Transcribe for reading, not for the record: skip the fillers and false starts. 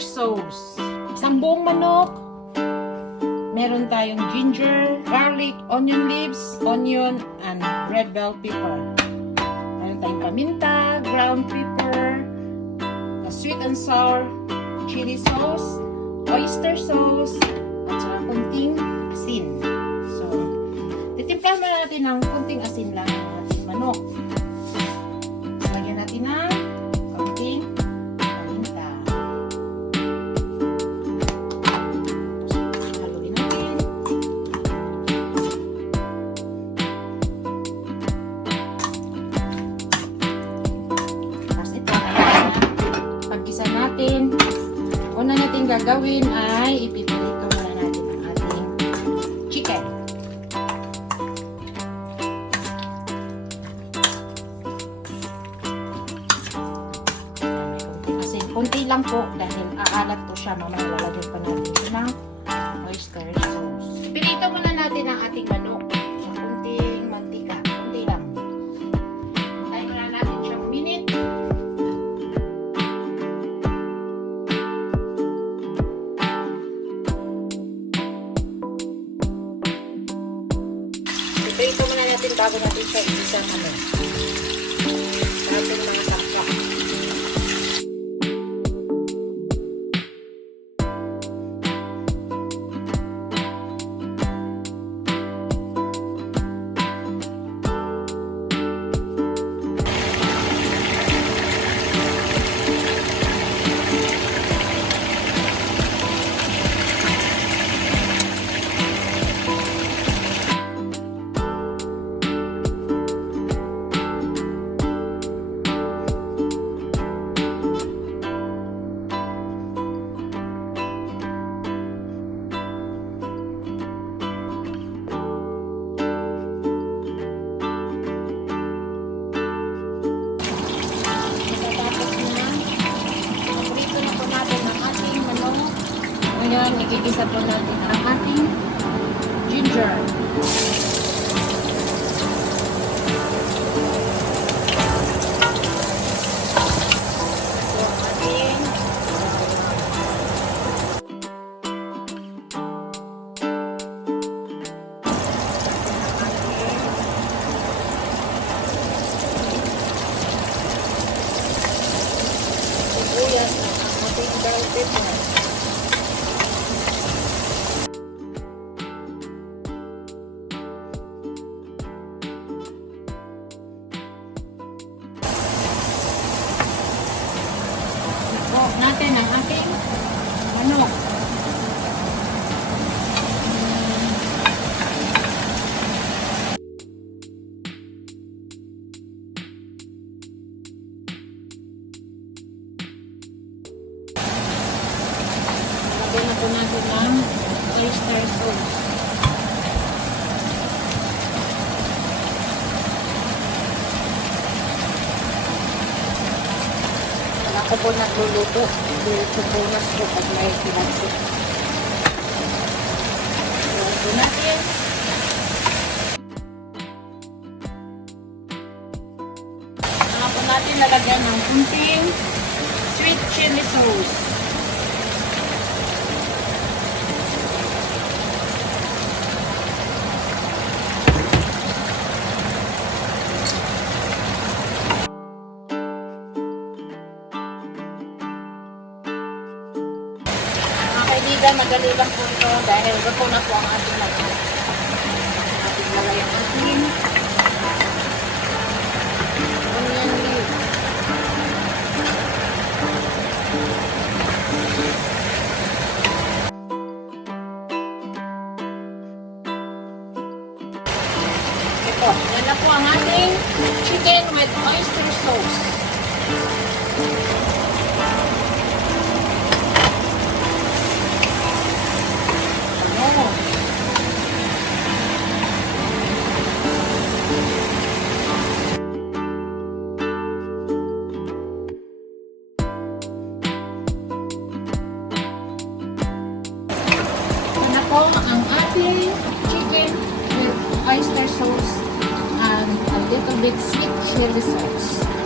oyster sauce. Isang buong manok. Meron tayong ginger, garlic, onion leaves, onion, and red bell pepper. Meron tayong paminta, ground pepper, sweet and sour chili sauce, oyster sauce, at saka kunting asin. So, titimplahan na natin ng kunting asin lang ng ating manok. So, lagyan natin ng kunting paminta. Haluin natin. Tapos ito, pag-gisa natin. Una natin gagawin ay ipipirito muna natin ang ating chicken. Kasi konti lang po dahil aalat po siya. Mamaya lalagyan pa natin siya ng oyster sauce. Ipirito muna natin ang ating manok sa konting mantika. Konti lang. Tayo muna natin siyang minute. Ipirito muna natin bago natin siya isang sa ating mga saksak. Ngayon, igigisa po natin ang ating ginger. Sibuyas na ang ating bell pepper. Natin ang ating manok. Lagyan na po natin ng oyster sauce. Ako po nagluluto. Dito po nas po pag may pinagsip. Ito natin. Saka po natin lalagyan ng kunting sweet chili sauce. Kaibigan, madali lang po ito dahil luto na po ang ating lahat. Ating lagay ang ating onion leaves. Ito, yan na po ang ating chicken with oyster sauce. Po ang ating chicken with oyster sauce and a little bit sweet chili sauce.